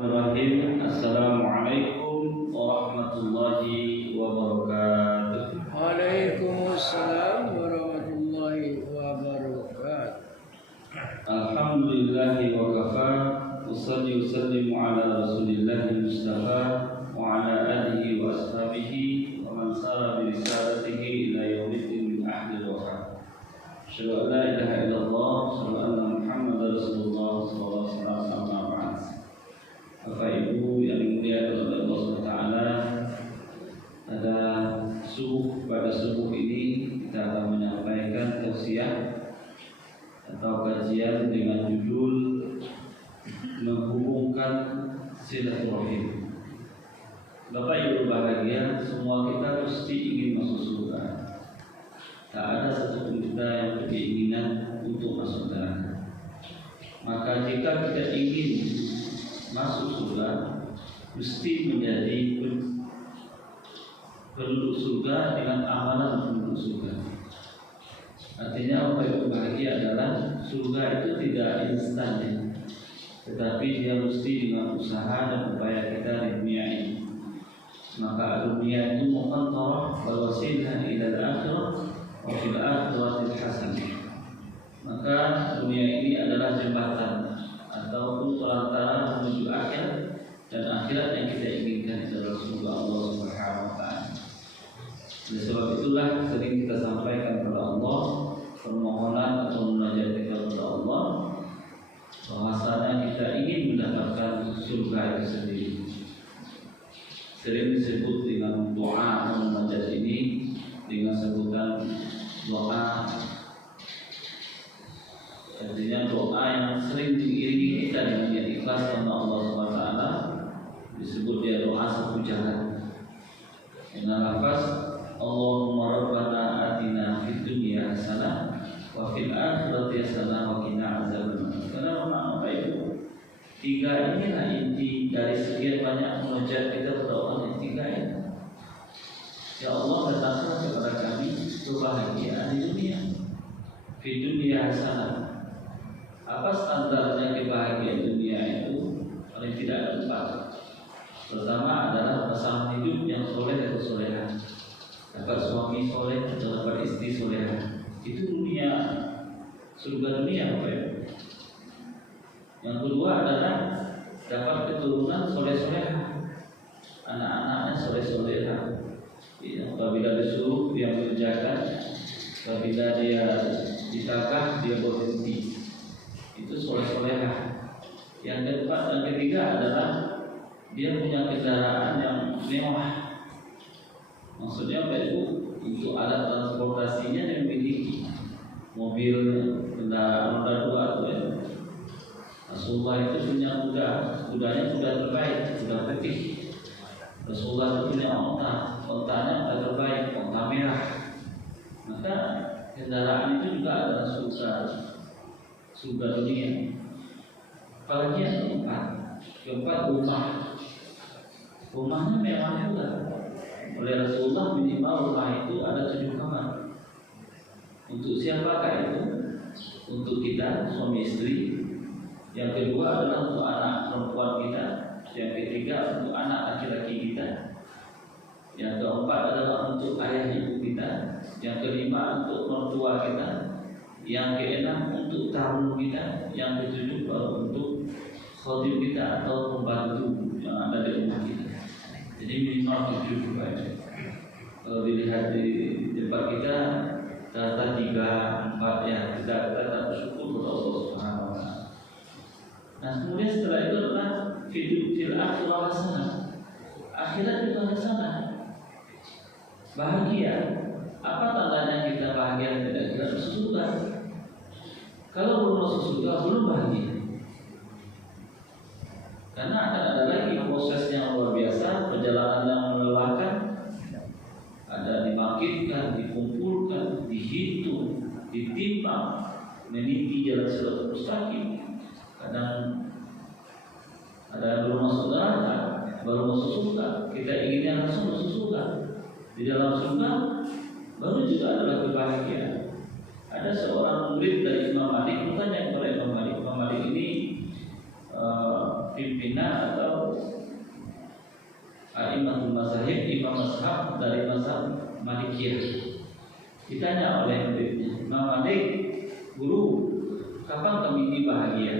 Bismillahirrahmanirrahim. Assalamualaikum warahmatullahi wabarakatuh. Waalaikumsalam warahmatullahi wabarakatuh. Alhamdulillahi wa kafa. Usalli usallimu ala rasulillahi mustafa wa ala alihi wa ashabihi wa man sara bi risalatihi ila yaumiddin min ahli wafa. Asyhadu an la ilaha illallah wa asyhadu anna Muhammadar Rasulullah sallallahu alaihi wasallam. Bapak Ibu yang dimuliakan oleh Allah SWT, pada subuh ini kita akan menyampaikan tausiah atau kajian dengan judul menghubungkan silaturahim. Bapak Ibu bahagia, semua kita pasti ingin masuk surga. Tak ada satupun kita yang berkeinginan untuk masuk neraka. Maka jika kita ingin masuk surga, mesti menjadi penduduk surga dengan amalan penduduk surga. Artinya apa yang bahagia adalah surga itu tidak instan ya, tetapi dia mesti dengan usaha dan upaya kita di dunia ini. Maka dunia itu muqantarah wa wasilah ila al-akhirah wa fil akhirati hasanah. Maka dunia ini adalah jembatan ataupun perantara menuju akhirat, dan akhirat yang kita inginkan adalah surga Allah Subhanahu wa taala. Oleh sebab itulah sering kita sampaikan kepada Allah permohonan atau munajat kita kepada Allah bahwasanya kita ingin mendapatkan surga itu sendiri. Sering disebut dengan doa atau munajat ini dengan sebutan doa. Artinya doa yang sering diiringi kita dengan niat ikhlas karena Allah SWT, disebut dia doa sapu jalan. Dengan lafaz Allahumma rabbana atina fid dunya hasanah wa fil akhirati hasanah wa qina azabannar. Karena makna itu tiga inilah inti dari sekian banyak munajat kita berdoa. Tiga ini, ya Allah, datangkan kepada kami kebahagiaan di dunia. Fid dunya hasanah. Apa standarnya kebahagiaan dunia itu? Paling tidak ada empat. Pertama adalah pasangan hidup yang soleh atau soleha, dapat suami soleh atau dapat istri soleha. Itu dunia, surga dunia apa ya? Yang kedua adalah dapat keturunan soleh-soleha, anak-anaknya soleh-soleha. Apabila disuruh dia mengerjakan, apabila dia ditagih dia berhenti. Itu soleh-soleha. Yang keempat dan ketiga adalah dia punya kendaraan yang mewah. Maksudnya apa itu? Untuk alat transportasinya yang memiliki mobil, kendaraan roda dua itu ya. Rasulullah itu punya kudanya kuda terbaik, kuda putih. Rasulullah itu punya ontanya kuda terbaik, onta merah. Maka kendaraan itu juga adalah surga dunia. Apalagi yang keempat rumahnya mewah juga. Oleh Rasulullah minimal rumah itu ada 7 kamar. Untuk siapakah itu? Untuk kita suami istri. Yang kedua adalah untuk anak perempuan kita. Yang ketiga untuk anak laki-laki kita. Yang keempat adalah untuk ayah ibu kita. Yang kelima untuk mertua kita. Yang keenam untuk tamu kita, yang ketujuh baru untuk khodim kita atau pembantu yang ada di rumah kita. Jadi minimal 7 saja. Kalau dilihat di tempat kita data 3, 4 ya, kita tak bersyukur kepada Allah Subhanahu wa taala. Nah, kemudian setelah itu adalah fil akhirah hasanah. Akhirat juga hasanah. Bahagia. Apa tandanya kita bahagia tidak kita masuk surga? Kalau belum masuk surga belum bahagia. Karena akan ada lagi proses yang luar biasa, perjalanan yang melelahkan. Ada dibangkitkan, dikumpulkan, dihitung, ditimbang, meniti jalan siratal mustaqim. Kadang ada belum masuk neraka, baru masuk surga. Kita inginnya langsung masuk surga. Di dalam surga baru juga adalah kebahagiaan. Ada seorang murid dari Imam Malik bertanya kepada Imam Malik. Imam Malik ini pimpinan atau Imam mazhab, imam mazhab dari mazhab Malikiyah. Ditanya oleh muridnya, Imam Malik, guru, kapan kami ini bahagia?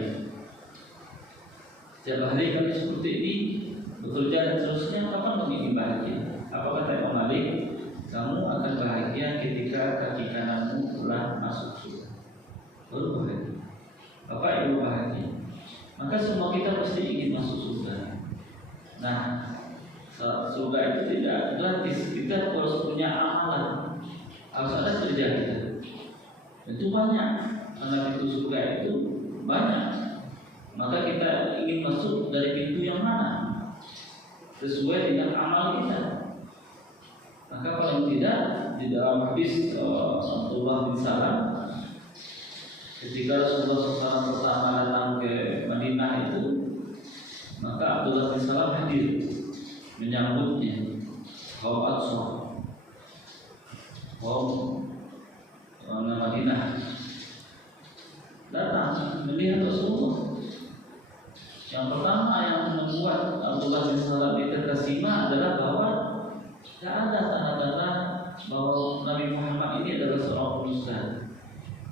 Setiap hari kami seperti ini bekerja dan seterusnya, kapan kami ini bahagia? Apa kata Imam Malik? Kamu akan bahagia ketika kaki kananmu telah masuk surga. Baru bahagia. Bapak Ibu bahagia. Maka semua kita pasti ingin masuk surga. Nah, surga itu tidak gratis. Kita harus punya amalan, harus ada kerja kita. Itu banyak. Karena pintu surga itu banyak. Maka kita ingin masuk dari pintu yang mana? Sesuai dengan amal kita. Maka paling tidak di dalam hadis Abdullah bin Salam, ketika Rasulullah SAW pertama datang ke Madinah itu, maka Abdullah bin Salam hadir menyambutnya. Kaum Ansar, kaum Madinah datang melihat Rasulullah. Yang pertama yang membuat Abdullah bin Salam itu terkesima adalah bahwa tidak ada tanda-tanda bahwa Nabi Muhammad ini adalah seorang penusta.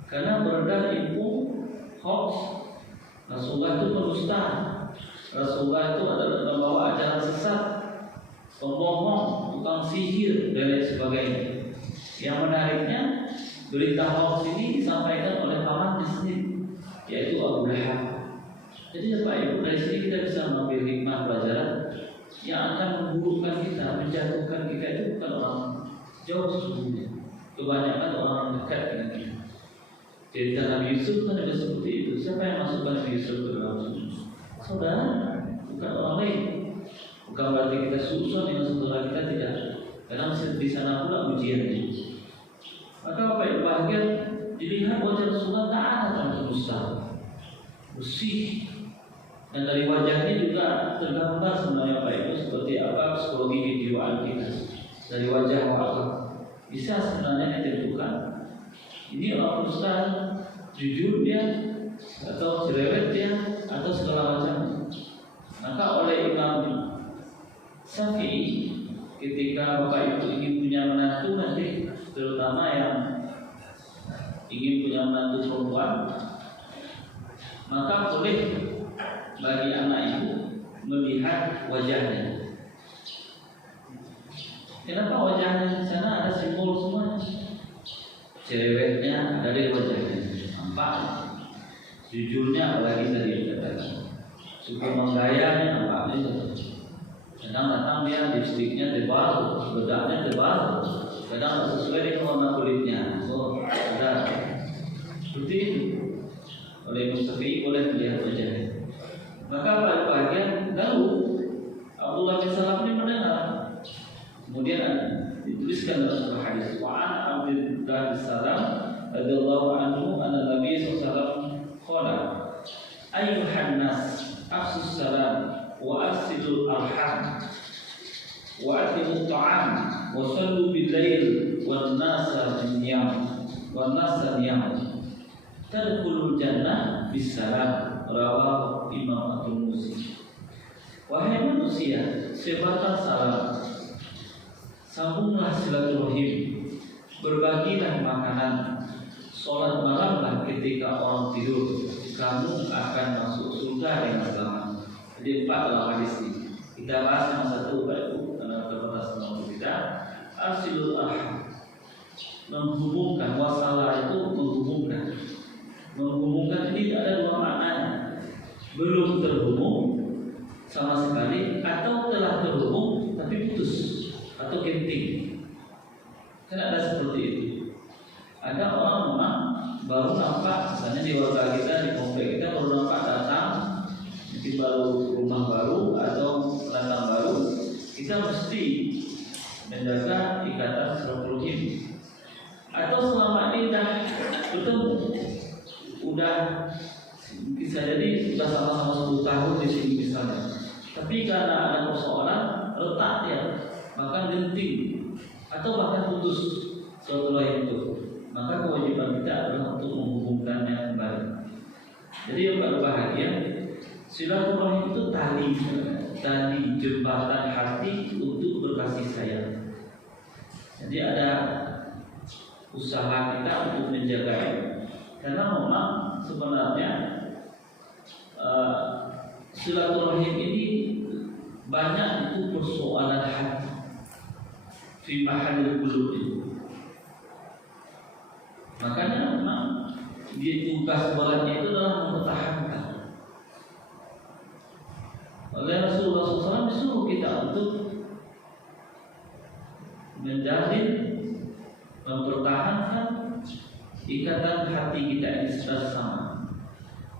Karena beredar info hoax, Rasulullah itu penusta, Rasulullah itu adalah membawa ajaran sesat, pembohong, tukang sihir dan lain sebagainya. Yang menariknya, berita hoax ini disampaikan oleh pamannya sendiri, yaitu Abu Lahab. Jadi Bapak Ibu, dari sini kita bisa mengambil hikmah pelajaran yang akan memburukkan kita, menjatuhkan kita itu bukan orang jauh sesungguhnya, kebanyakan orang dekat dengan kita. Cerita Nabi Yusuf kan juga seperti itu. Siapa yang masukkan Nabi Yusuf ke dalam sumur? Saudara, bukan orang lain. Bukan berarti kita susah dengan saudara kita, tidak. Karena di sana pula ujiannya. Maka Bapak Ibu bahagia, dilihat wajah Rasulullah tak ada tanda dusta, bersih. Dan dari wajahnya juga tergambar sebenarnya Bapak Ibu seperti apa psikologi kejiwaan kita. Dari wajah wajah bisa sebenarnya ditentukan ini orang dusta, jujur dia, atau cerewet dia, atau segala macam. Maka oleh Imam Syafi'i, ketika Bapak Ibu ingin punya menantu nanti, terutama yang ingin punya menantu perempuan, maka boleh bagi anak ibu melihat wajahnya. Kenapa wajahnya di sana ada simbol semua? Cerewetnya ada di wajahnya, nampak. Jujurnya apalagi tadi dikatakan. Suka menggayanya nampak itu. Kadang datang dia lipstiknya tebal, bedaknya tebal. Kadang tak sesuai dengan warna kulitnya. So ada seperti itu. Oleh Imam Syafi'i boleh melihat wajahnya. Maka pada bagian lalu Abdullah bin Salam ini mendengar. Kemudian dituliskan dalam sebuah hadis. Wa'an Abdullah bin Salam radhiyallahu anhu anna Nabi sallallahu alaihi wasallam qala ayyuhan nas afsus salam wa arsilul arham wa atimu ta'am wa sallu bil lail wan nasa niyam wan nasa niyam tadkhulul jannah bisalam. Rawahu Imam At-Tirmidzi. Wahai manusia, sebarkan salam, sambunglah silaturahim, berbagilah makanan, sholat malamlah ketika orang tidur, kamu akan masuk surga dengan selamat. Jadi 4 dalam hadis ini. Kita bahas yang satu baru karena terbatas waktu kita. Arsilul arham, menghubungkan. Wasalah itu menghubungkan. Menghubungkan ini ada 2 maknanya. Belum terhubung sama sekali, atau telah terhubung tapi putus atau genting. Kan ada seperti itu. Ada orang memang baru nampak, misalnya di warga kita, di komplek kita baru nampak datang, mungkin baru rumah baru atau pendatang baru, kita mesti menjaga ikatan silaturahim. Atau selama ini dah bertemu, udah bisa jadi sudah sama-sama 10 tahun di sini misalnya, tapi karena ada persoalan retak dia, bahkan genting atau bahkan putus silaturahim itu, maka kewajiban kita adalah untuk menghubungkannya kembali. Jadi yang berbahagia Silaturahim itu tali jembatan hati untuk berkasih sayang. Jadi ada usaha kita untuk menjaga ini. Karena memang sebenarnya silaturahim ini banyak itu persoalan hati fi mahallil qulub itu. Makanya memang dia tugas beratnya itu adalah mempertahankan. Oleh Rasulullah SAW disuruh kita untuk menjalin, mempertahankan ikatan hati kita ini bersama.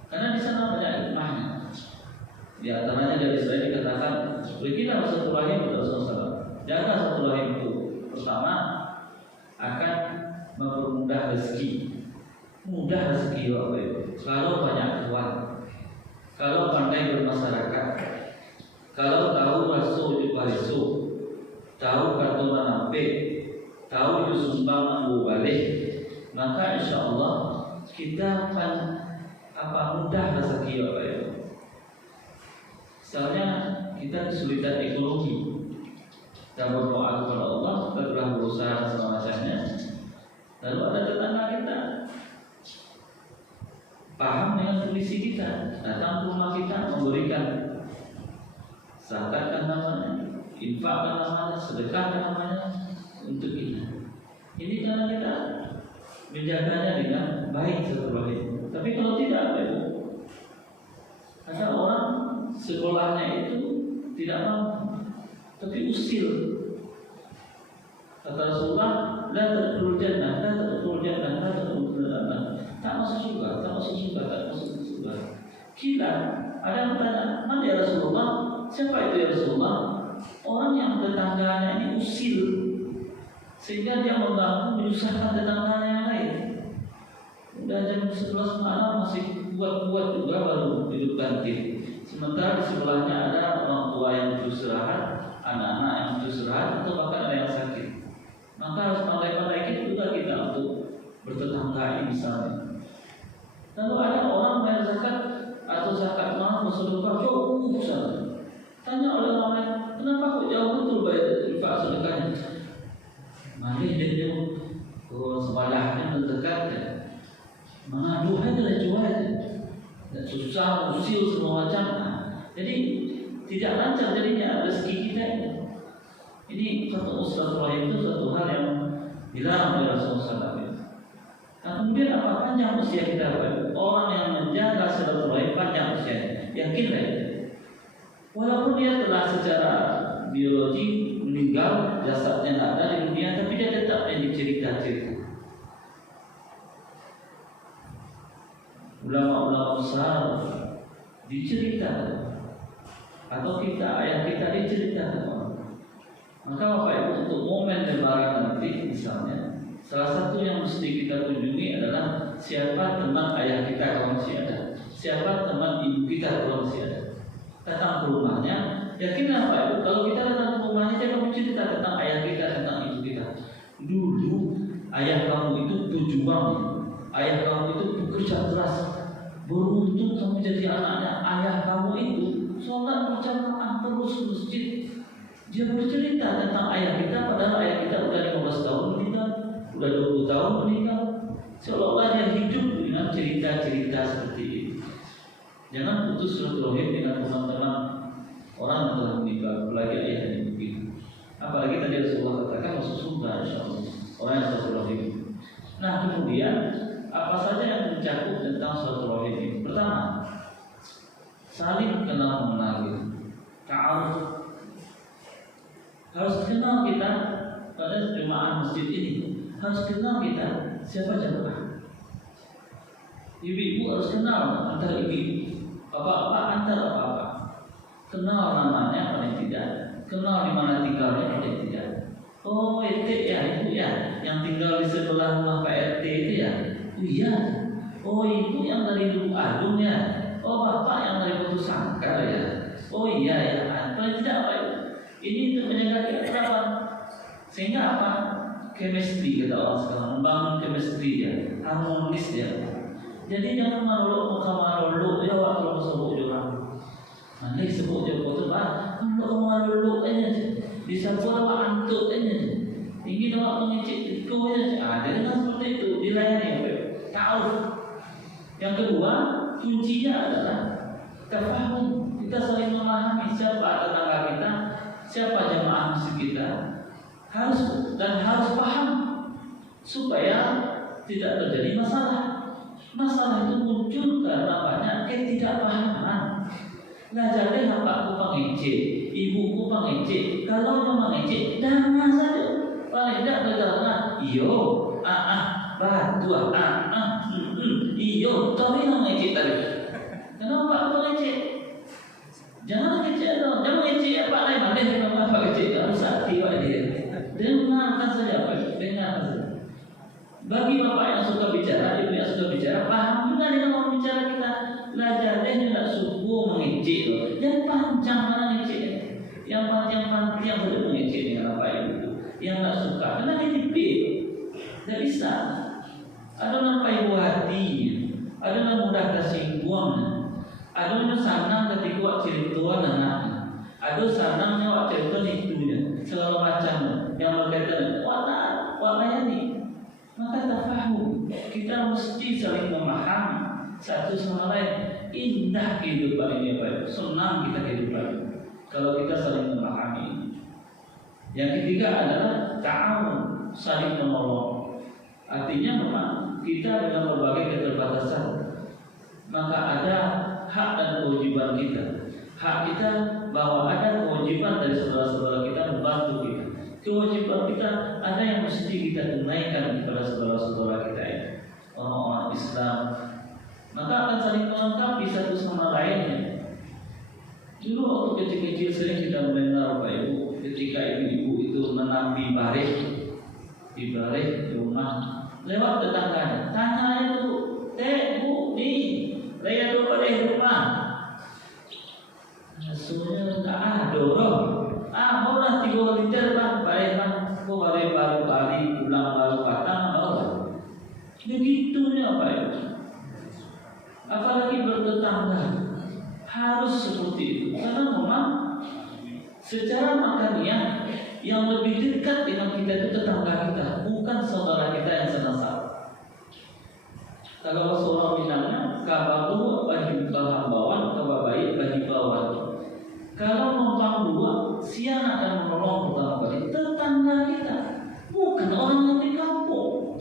Karena di sana banyak hikmahnya. Di antaranya dari saya dikatakan, berikanlah satu rahim kepada Rasulullah. Jaga satu rahim itu. Pertama, akan mempermudah rezeki. Mudah rezeki Bapak Ibu. Kalau banyak kawan, kalau pandai bermasyarakat, kalau tahu rasul di barisu, tahu kartu nampe, tahu yusumbang ambu balik, maka insya Allah kita akan mudah rezeki Bapak Ibu. Misalnya kita kesulitan ekonomi, kita berdoa kepada Allah, kita telah berusaha semacamnya, lalu ada tetangga kita paham dengan kondisi kita, datang ke rumah kita memberikan zakatkan namanya, infakkan namanya, sedekahkan namanya untuk kita. Ini karena kita menjaganya dengan baik setelah itu. Tapi kalau tidak, ada orang sekolahnya itu tidak mampu, tapi usil. Kata Rasulullah, la tadkhulul jannah, la tadkhulul jannah, la tadkhulul jannah. Tak masuk surga, tak masuk surga, tak masuk surga. Kila ada yang bertanya, mana ya Rasulullah? Siapa itu ya Rasulullah? Orang yang tetangganya ini usil, sehingga dia mengganggu, menyusahkan tetangganya yang lain. Udah jam 11 malam masih kuat-kuat juga baru hidup ganti. Sementara di sebelahnya ada orang tua yang butuh istirahat, anak-anak yang butuh istirahat, atau bahkan ada yang sakit. Maka harus pandai-pandai kita juga kita untuk bertetangga ini misalnya. Lalu ada orang bayar zakat atau zakat malam bersedekah jauh sana. Tanya oleh orang lain, kenapa kok jauh betul bayar infak sedekahnya? Malih dia sebelahnya mendekatkan. Mengadu aja lah jual, susah usil semua macam. Jadi tidak lancar jadinya rezeki kita ini. Ini kata Rasulullah itu satu hal yang dilarang oleh Rasulullah SAW. Nah, kemudian apa panjang usia kita? Orang yang menjaga silaturahim panjang usianya, yakinlah. Walaupun dia telah secara biologi meninggal, jasadnya tidak ada di dunia, tapi dia tetap menjadi cerita-cerita. Ulama-ulama besar diceritakan, atau kita ayah kita diceritakan. Maka Bapak Ibu, untuk momen lebaran nanti misalnya, salah satu yang mesti kita kunjungi adalah siapa teman ayah kita kalau masih ada, siapa teman ibu kita kalau masih ada. Datang ke rumahnya, yakinlah Bapak Ibu, kalau kita datang ke rumahnya, dia akan bercerita tentang ayah kita, tentang ibu kita. Dulu ayah kamu itu berjuang, ayah kamu itu bekerja keras, beruntung kamu jadi anaknya ayah kamu itu sholat berjamaah terus ke masjid. Dia bercerita tentang ayah kita, padahal ayah kita udah 15 tahun meninggal, udah 20 tahun meninggal. Seolah-olah dia hidup dengan cerita-cerita seperti ini. Jangan putus silaturahim dengan teman-teman orang yang telah meninggal, apalagi ayah dan ibu kita. Apalagi tadi Rasulullah katakan masuk surga insyaallah orang yang silaturahim. Nah, kemudian apa saja yang mencakup tentang silaturahim ini? Pertama, saling kenal mengenali, ta'aruf. Harus kenal kita pada jemaah masjid ini. Harus kenal kita siapa jemaah. Ibu-ibu harus kenal antar ibu, bapak-bapak antar bapak. Kenal namanya paling tidak, kenal di mana tinggalnya paling tidak. Oh, itu ya, ibu ya, yang tinggal di sebelah rumah Pak RT itu ya. Oh iya. Oh, ibu yang dari Lubuk Agung ya. Oh, bapak yang dari Batu Sangkar ya. Oh iya ya. Paling tidak apa itu? Ini untuk menjaga kita apa? Sehingga apa? Chemistry kata orang sekarang, membangun chemistry ya, harmonis ya. Jadi jangan maruluk muka maruluk ya waktu bersebut orang. Nanti sebut je betul bah, kalau malu aja, disabur awak antuk aja, ingin awak mengecek itu aja. Dengan seperti itu dilayani. Tahu. Yang kedua, kuncinya adalah tafahum. Kita saling memahami siapa tetangga kita, siapa jamaah masjid kita, harus paham supaya tidak terjadi masalah. Masalah itu muncul karena banyak ketidakpahaman. Nah, jadi bapakku pengecek, ibuku pengecek. Kalau yang mengecek, jangan saja. Paling tidak berjalan, iyo, batu, iyo, tapi yang mengecek tadi. Kenapa aku mengecek? Jangan mengecek dong, jangan mengecek apa lain. Ada yang apa mengecek, tak usah tiba dia. Dengarkan saja, dengarkan saja. Bagi bapak yang suka bicara, ibu yang suka bicara, paham juga dengan orang bicara kita. Belajarnya tidak subuh mengecek loh. Yang panjang mana ngecek? Yang panjang boleh mengecek dengan apa itu? Yang tidak suka, karena dia tipis, tidak bisa. Ada orang ibu hati, ada orang mudah tersinggung, ada orang senang ketika awak cerita anaknya, ada senangnya awak cerita itunya, segala macam yang berkaitan warnanya ni. Maka tafahum, kita mesti saling memahami satu sama lain. Indah kehidupan ini, Pak. Senang kita kehidupan kalau kita saling memahami. Yang ketiga adalah ta'awun, saling menolong. Artinya memang kita dengan berbagai keterbatasan, maka ada hak dan kewajiban kita. Hak kita bahwa ada kewajiban dari saudara-saudara kita membantu kita. Kewajiban kita ada yang mesti kita tunaikan kepada saudara-saudara kita ini, orang-orang Islam. Maka akan saling melengkapi satu sama lainnya. Dulu waktu kecil-kecil sering kita mendengar Bapak Ibu, ketika ibu-ibu itu menampi barik di balik rumah, lewat tetangganya, tanya itu, Bu, nih, saya tuh balik rumah. Sebenarnya tak ada orang. Maulah 3 liter bang, baik bang, aku balik baru kali pulang baru patang, begitunya Pak ya. Apalagi bertetangga, harus seperti itu. Karena memang secara makaniah yang lebih dekat dengan kita itu tetangga kita, bukan saudara kita yang senasab. Kalau Rasulullah bilangnya, kabatu bagi bahan kabar baik bagi bawan. Kalau numpang dua, siang akan menolong pertama kali tetangga kita, bukan orang yang di kampung.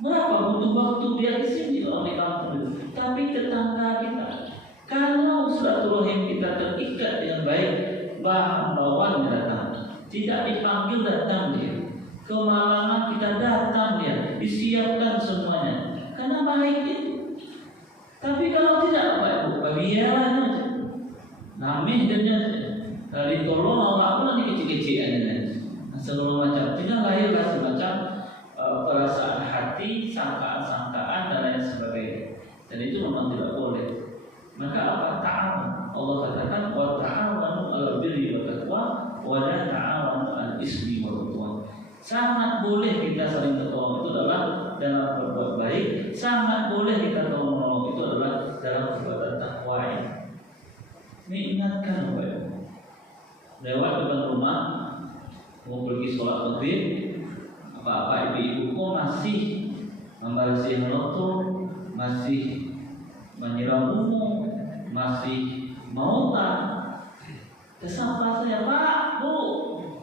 Berapa butuh waktu biar di sini orang di kampung itu, tapi tetangga kita. Kalau silaturahim kita terikat dengan baik, bahan bawaan datang, tidak dipanggil datang dia, kemalangan kita datang dia, disiapkan semuanya, karena baik itu. Tapi kalau tidak Bapak Ibu, biarlah aja. Namih dan dari tolong Allah pun nanti kecil-kecilan segala macam. Tidak lahirlah semacam perasaan hati, sangkaan-sangkaan dan lain sebagainya. Dan itu memang tidak boleh. Maka apa? Ta'awun. Allah katakan wa ta'awanu 'alal birri wat taqwa wa la ta'awanu 'alal ismi wal 'udwan. Sangat boleh kita saling tolong, itu adalah dalam berbuat baik. Sangat boleh kita tolong menolong, itu adalah dalam perbuatan takwa. Ini ingatkan Bapak Ibu. Lewat depan rumah mau pergi sholat maghrib, apa-apa ibu-ibu kok masih membalasih melotor, masih menyiram umum, masih mau tak? Kesapa saya Pak, Bu,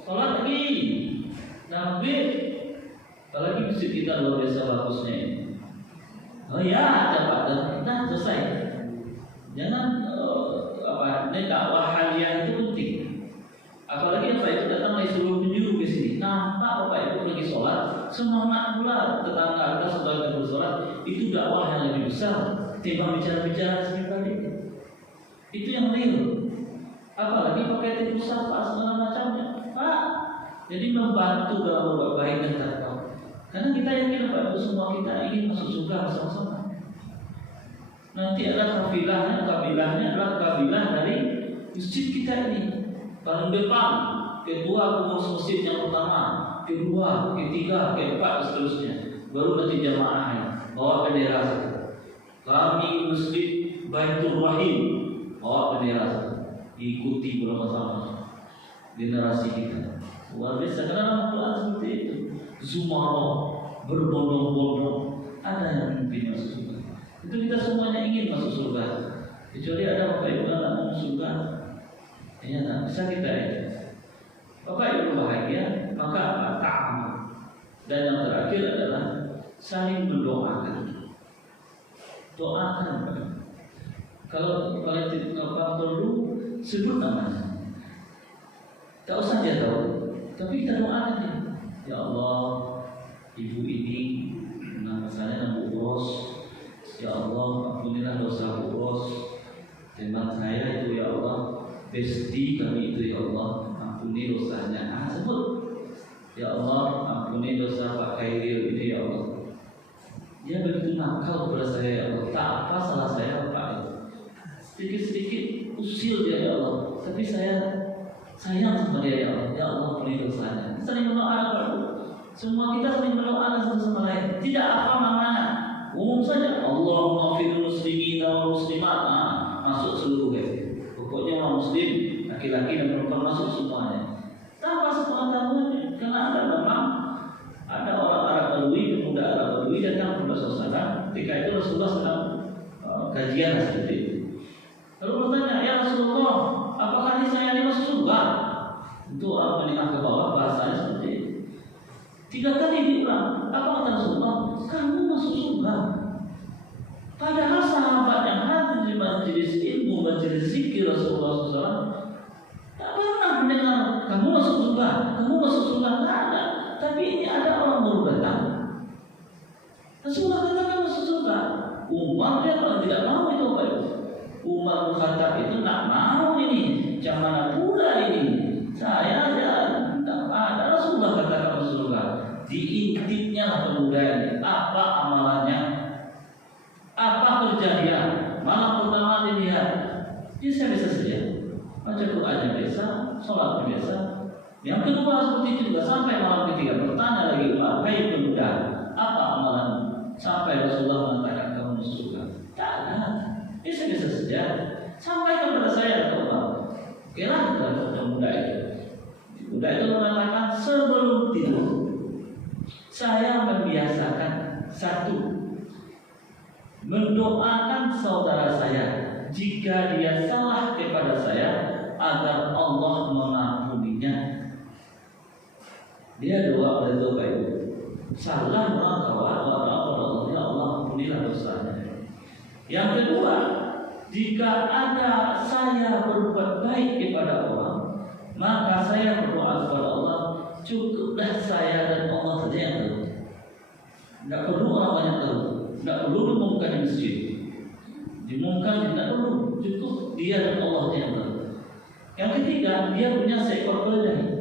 sholat lagi. Nah maghrib, apalagi masjid kita luar biasa bagusnya ini. Oh ya, cepat dan selesai. Jangan ini dakwah harian itu penting. Apalagi Bapak Ibu datang dari seluruh penjuru ke sini, nampak Bapak Ibu lagi sholat, semangat pula tetangga kita sedang bersolat. Itu dakwah yang lebih besar timbang bicara-bicara sebentar itu. Itu yang real. Apalagi pakai tipu sapa segala macamnya, Pak. Jadi membantu dalam berbuat baik dan takwa. Karena kita yakin Bapak Ibu semua kita ingin masuk surga bersama-sama. Nanti ada kabilahnya adalah kabilah dari masjid kita ini. Paling depan, kedua pengurus masjid yang pertama, kedua, ketiga, keempat, dan seterusnya. Baru nanti jamaahnya bawa bendera satu. Kami masjid Baitur Rahim bawa bendera satu. ikuti bersama generasi kita. Luar biasa karena Quran seperti itu. Zumaro berbondong-bondong ada yang mimpi masuk surga. Itu kita semuanya ingin masuk surga. Kecuali ada bapak ibu anak mau surga, ya tak bisa kita itu. Bapak ibu bahagia maka ta'amal. Dan yang terakhir adalah saling mendoakan. Doakan. Kalau perlu sebut namanya. Tak usah dia tahu, tapi kita doakan dia. Ya Allah, ibu ini nama saya Nabi Uros. Ya Allah, ampunilah dosa Uros. Teman saya itu ya Allah, besti kami itu ya Allah, ampuni dosanya. Sebut. Ya Allah, ampuni dosa Pak Khairil ini ya Allah. Dia begitu nakal kepada saya ya Allah. Tak apa salah saya Pak. Sedikit-sedikit usil dia ya Allah. Tapi saya sayang sama dia ya Allah. Ya Allah, ampuni dosanya. Saling mendoakan. Semua kita saling mendoakan satu sama lain. Tidak apa namanya. Umum saja. Allahumma maghfir muslimin wa muslimat. Masuk seluruh ya. Pokoknya orang muslim, laki-laki dan perempuan masuk semuanya. Tanpa sepengetahuan, karena ada memang ada orang Arab Badui, pemuda Arab Badui datang kepada Rasulullah. Ketika itu Rasulullah sedang kajian seperti itu. Lalu bertanya, ya Rasulullah, apakah ini saya ini masuk surga? Itu menengah ke bawah bahasanya seperti itu. 3 kali diulang. Apa kata Rasulullah? Kamu masuk surga. Padahal sahabat yang hadir di majelis ilmu, majelis zikir Rasulullah SAW tak pernah mendengar kamu masuk surga, kamu masuk surga, tak ada. Tapi ini ada orang baru datang. Rasulullah katakan masuk surga. Umar dia kalau tidak mau itu apa itu? Umar bin Khattab itu tak mau ini. Macam mana pula ini? Saya tidak ada. Rasulullah katakan masuk surga. Diintipnya lah pemuda ini. Apa amalannya? Apa kerja dia? Malam pertama dilihat. Dia saya biasa saja. Baca Qurannya biasa, sholatnya biasa. Yang kedua seperti itu juga sampai malam ketiga bertanya lagi Umar, hai pemuda, apa amalan? Sampai Rasulullah mengatakan kamu masuk surga. Tak ada. Biasa saja. Sampai kepada saya kata Umar. Kira pemuda itu. Pemuda itu mengatakan sebelum tidur saya membiasakan satu, mendoakan saudara saya jika dia salah kepada saya agar Allah mengampuninya. Dia doa pada doa itu. Salah orang kawan pada Allah, ya Allah ampunilah dosanya. Yang kedua, jika ada saya berbuat baik kepada orang, maka saya berdoa kepada Allah, cukuplah saya dan Allah saja yang tahu. Tidak perlu orang banyak tahu. Tidak perlu diumumkan di masjid. Diumumkan tidak perlu. Cukup dia dan Allah yang tahu. Yang ketiga, dia punya seekor keledai.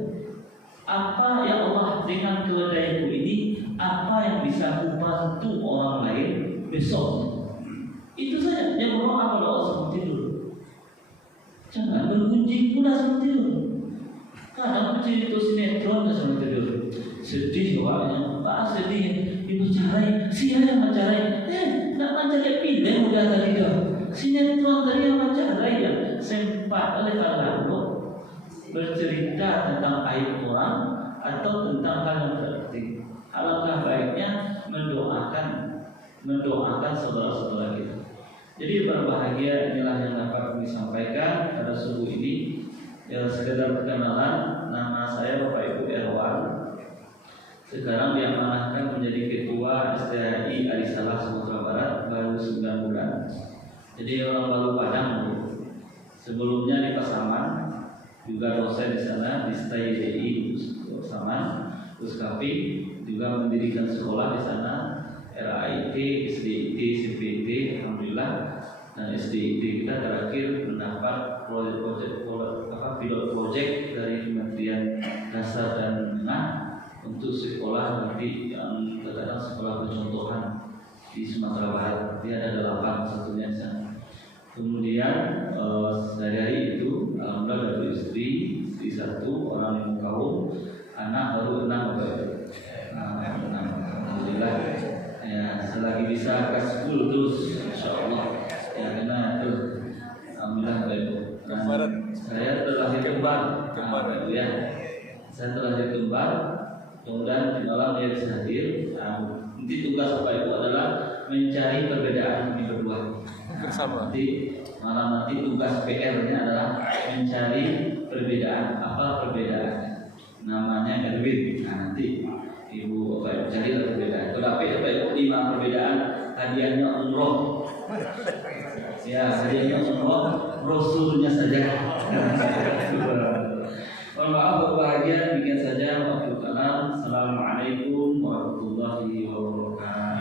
Apa ya Allah dengan keledaiku ini, apa yang bisa membantu orang lain besok? Itu saja. Dia berdoa pada Allah sebelum tidur. Jangan bergunjing pula sebelum tidur. Kadang cerita sinetron sebelum tidur. Sedih awaknya, Pak sedih. Ibu carai, siapa yang mencarai? Nak mencari pilih mudah tadi dah. Sinetron tadi yang mencarai ya. Sempat oleh kalau bercerita tentang aib orang atau tentang hal yang penting. Alangkah baiknya mendoakan saudara-saudara kita. Jadi berbahagia inilah yang dapat kami sampaikan pada subuh ini. Ya, sekedar perkenalan, nama saya Bapak Ibu Erwan. Sekarang diamanahkan menjadi ketua STHI Arisalah Sumatera Barat baru 9 bulan. Jadi orang baru Padang. Sebelumnya di Pasaman, juga dosen di sana di STHI Pasaman, terus kami juga mendirikan sekolah di sana, RAIT, SDIT, CPT, alhamdulillah. Dan SDIT kita terakhir mendapat pilot project dari Kementerian Dasar dan Menengah untuk sekolah negeri yang terkadang sekolah percontohan di Sumatera Barat. Dia ada 8 satunya di sana. Kemudian dari itu alhamdulillah dari istri 1, orang yang kaum, anak baru 6 alhamdulillah. Ya, selagi bisa ke school terus insyaallah. Ya karena itu alhamdulillah baik. Dan Saya terlahir kembar. Kembar, Nah, ya. Saya terlahir kembar. Kemudian di malam dia bisa hadir. Nanti tugas Bapak Ibu adalah mencari perbedaan di berdua. Bersama. Nanti malam nanti tugas PR-nya adalah mencari perbedaan. Apa perbedaannya? Namanya Erwin. Nah, nanti Ibu Bapak Ibu cari perbedaan. Kalau Bapak Ibu 5 perbedaan, hadiahnya umroh. Ya, hadiahnya umroh